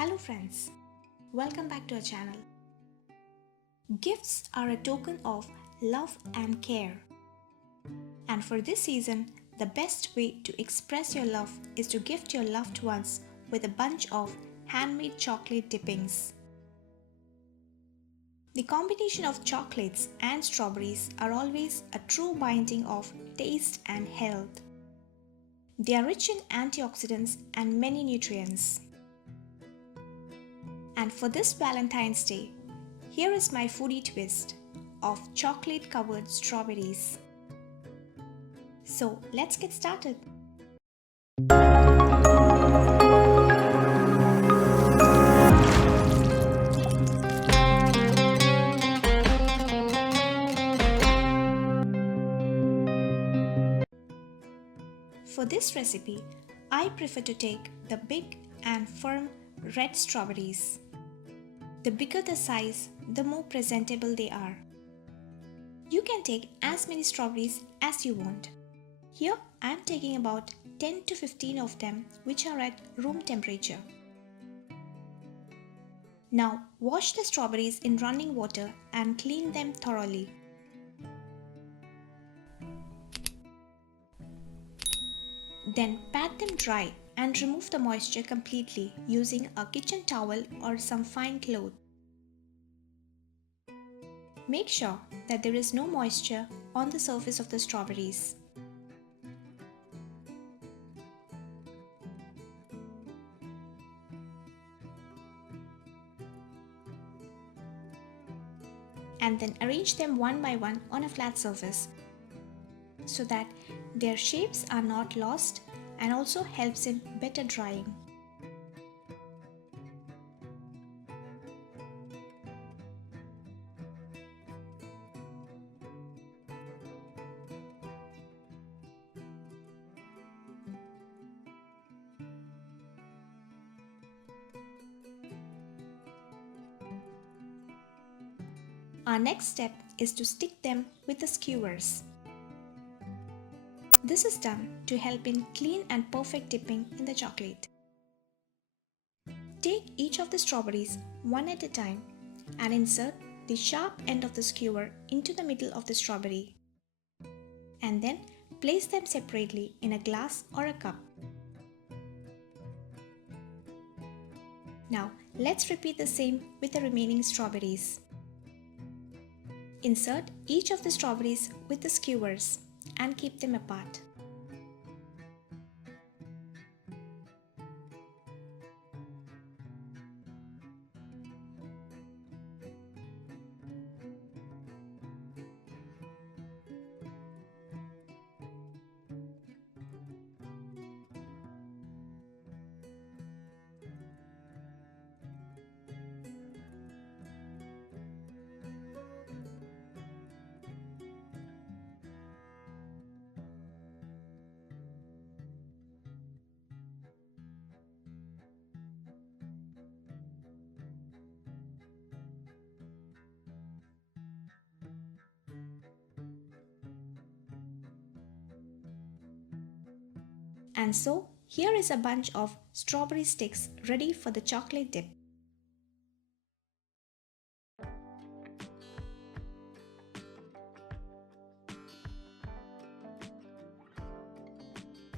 Hello friends, welcome back to our channel. Gifts are a token of love and care. And for this season, the best way to express your love is to gift your loved ones with a bunch of handmade chocolate dippings. The combination of chocolates and strawberries are always a true binding of taste and health. They are rich in antioxidants and many nutrients. And for this Valentine's Day, here is my foodie twist of chocolate covered strawberries. So let's get started. For this recipe, I prefer to take the big and firm red strawberries. The bigger the size, the more presentable they are. You can take as many strawberries as you want. Here I am taking about 10 to 15 of them which are at room temperature. Now wash the strawberries in running water and clean them thoroughly. Then pat them dry and remove the moisture completely using a kitchen towel or some fine cloth. Make sure that there is no moisture on the surface of the strawberries. And then arrange them one by one on a flat surface so that their shapes are not lost and also helps in better drying. Our next step is to stick them with the skewers. This is done to help in clean and perfect dipping in the chocolate. Take each of the strawberries one at a time and insert the sharp end of the skewer into the middle of the strawberry. And then place them separately in a glass or a cup. Now let's repeat the same with the remaining strawberries. Insert each of the strawberries with the skewers and keep them apart. And so, here is a bunch of strawberry sticks ready for the chocolate dip.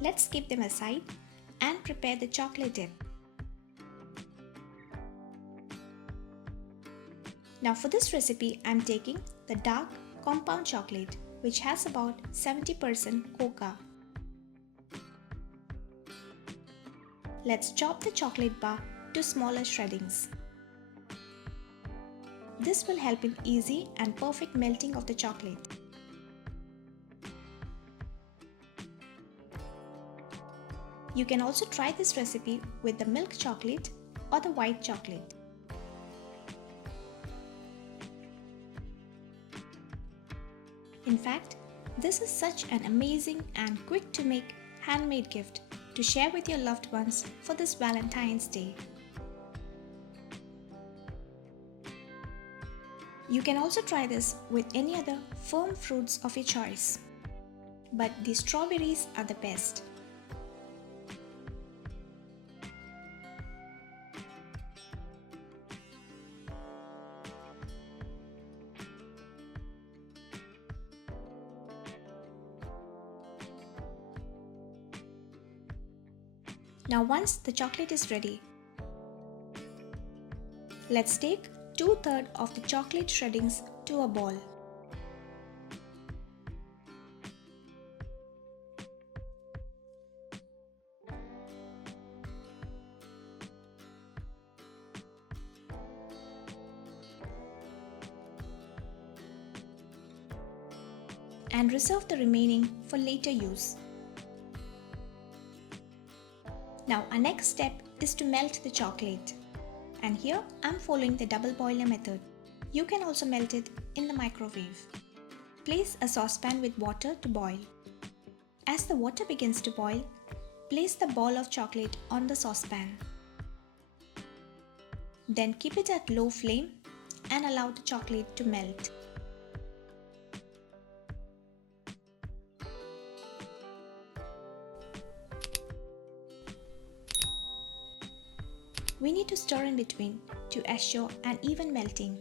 Let's keep them aside and prepare the chocolate dip. Now for this recipe, I am taking the dark compound chocolate which has about 70% cocoa. Let's chop the chocolate bar to smaller shreddings. This will help in easy and perfect melting of the chocolate. You can also try this recipe with the milk chocolate or the white chocolate. In fact, this is such an amazing and quick to make handmade gift to share with your loved ones for this Valentine's Day. You can also try this with any other firm fruits of your choice, but the strawberries are the best. Now once the chocolate is ready, let's take 2/3 of the chocolate shreddings to a ball. And reserve the remaining for later use. Now our next step is to melt the chocolate. And here I'm following the double boiler method. You can also melt it in the microwave. Place a saucepan with water to boil. As the water begins to boil, place the ball of chocolate on the saucepan. Then keep it at low flame and allow the chocolate to melt. We need to stir in between to assure an even melting.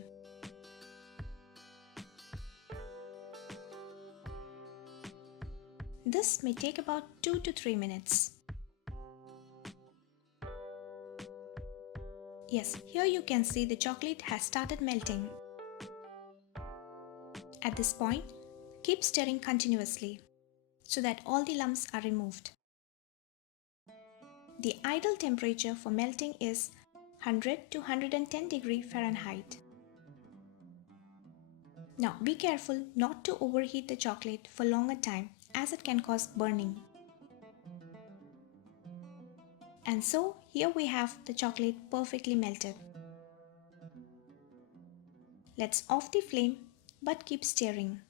This may take about 2 to 3 minutes. Yes, here you can see the chocolate has started melting. At this point, keep stirring continuously so that all the lumps are removed. The ideal temperature for melting is 100 to 110 degree Fahrenheit. Now be careful not to overheat the chocolate for longer time as it can cause burning. And so here we have the chocolate perfectly melted. Let's off the flame but keep stirring.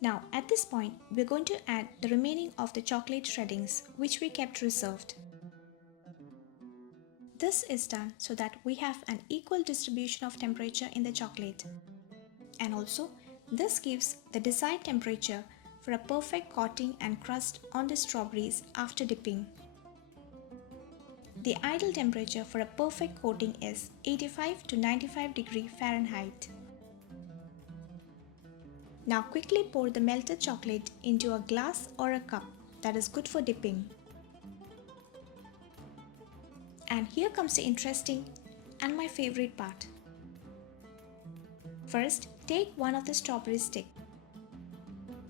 Now at this point we're going to add the remaining of the chocolate shreddings which we kept reserved. This is done so that we have an equal distribution of temperature in the chocolate. And also this gives the desired temperature for a perfect coating and crust on the strawberries after dipping. The ideal temperature for a perfect coating is 85 to 95 degree Fahrenheit. Now quickly pour the melted chocolate into a glass or a cup that is good for dipping. And here comes the interesting and my favorite part. First, take one of the strawberry sticks.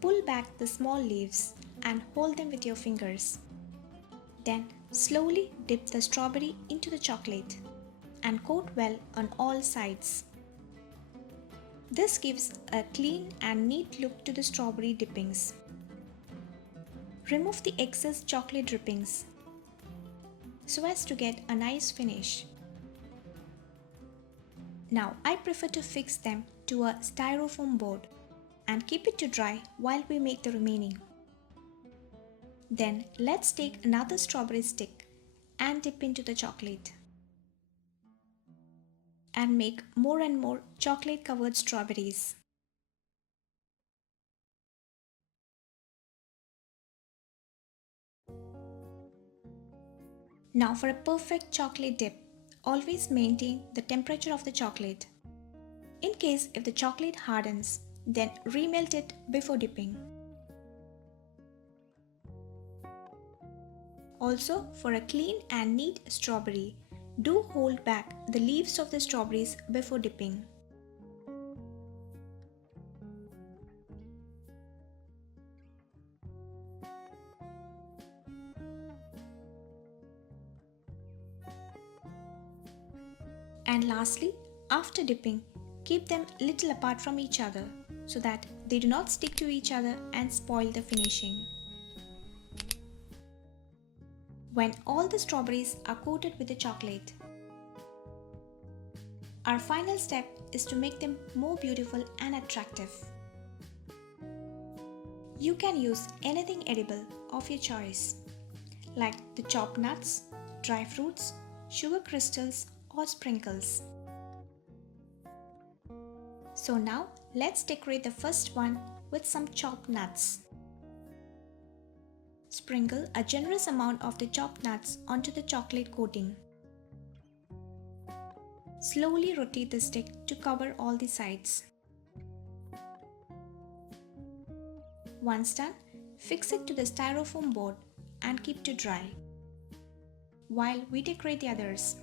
Pull back the small leaves and hold them with your fingers. Then slowly dip the strawberry into the chocolate and coat well on all sides. This gives a clean and neat look to the strawberry dippings. Remove the excess chocolate drippings so as to get a nice finish. Now I prefer to fix them to a styrofoam board and keep it to dry while we make the remaining. Then let's take another strawberry stick and dip into the chocolate and make more and more chocolate covered strawberries. Now for a perfect chocolate dip, always maintain the temperature of the chocolate. In case if the chocolate hardens, then remelt it before dipping. Also, for a clean and neat strawberry, do hold back the leaves of the strawberries before dipping. And lastly, after dipping, keep them little apart from each other so that they do not stick to each other and spoil the finishing. When all the strawberries are coated with the chocolate, our final step is to make them more beautiful and attractive. You can use anything edible of your choice, like the chopped nuts, dry fruits, sugar crystals, or sprinkles. So now let's decorate the first one with some chopped nuts. Sprinkle a generous amount of the chopped nuts onto the chocolate coating. Slowly rotate the stick to cover all the sides. Once done, Fix it to the styrofoam board and keep to dry while we decorate the others.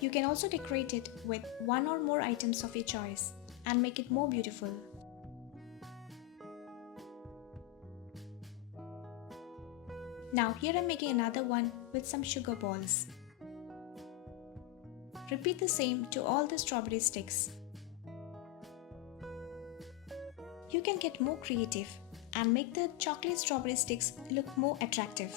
You can also decorate it with one or more items of your choice and make it more beautiful. Now here I'm making another one with some sugar balls. Repeat the same to all the strawberry sticks. You can get more creative and make the chocolate strawberry sticks look more attractive.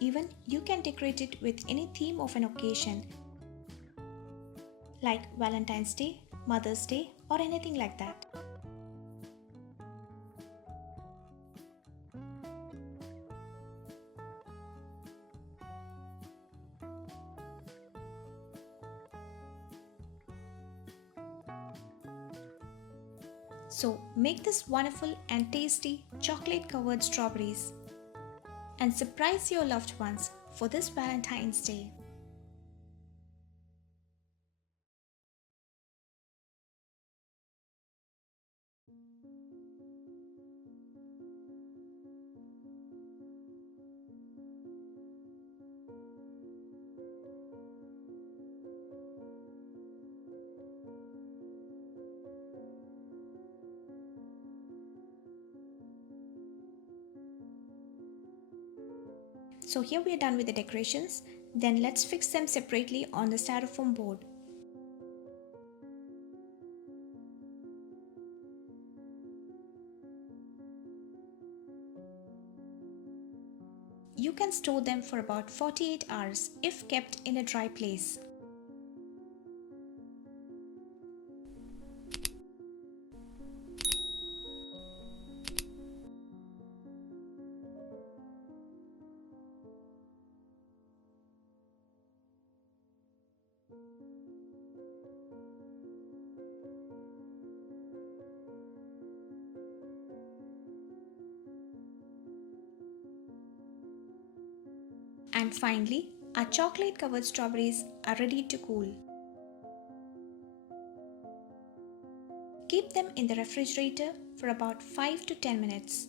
Even you can decorate it with any theme of an occasion like Valentine's Day, Mother's Day, or anything like that. So make this wonderful and tasty chocolate covered strawberries and surprise your loved ones for this Valentine's Day. So here we are done with the decorations. Then let's fix them separately on the styrofoam board. You can store them for about 48 hours if kept in a dry place. And finally, our chocolate covered strawberries are ready to cool. Keep them in the refrigerator for about 5 to 10 minutes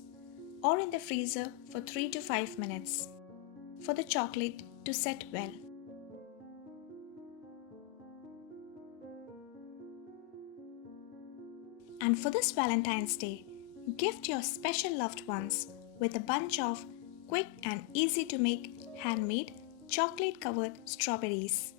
or in the freezer for 3 to 5 minutes for the chocolate to set well. And for this Valentine's Day, gift your special loved ones with a bunch of quick and easy to make handmade chocolate covered strawberries.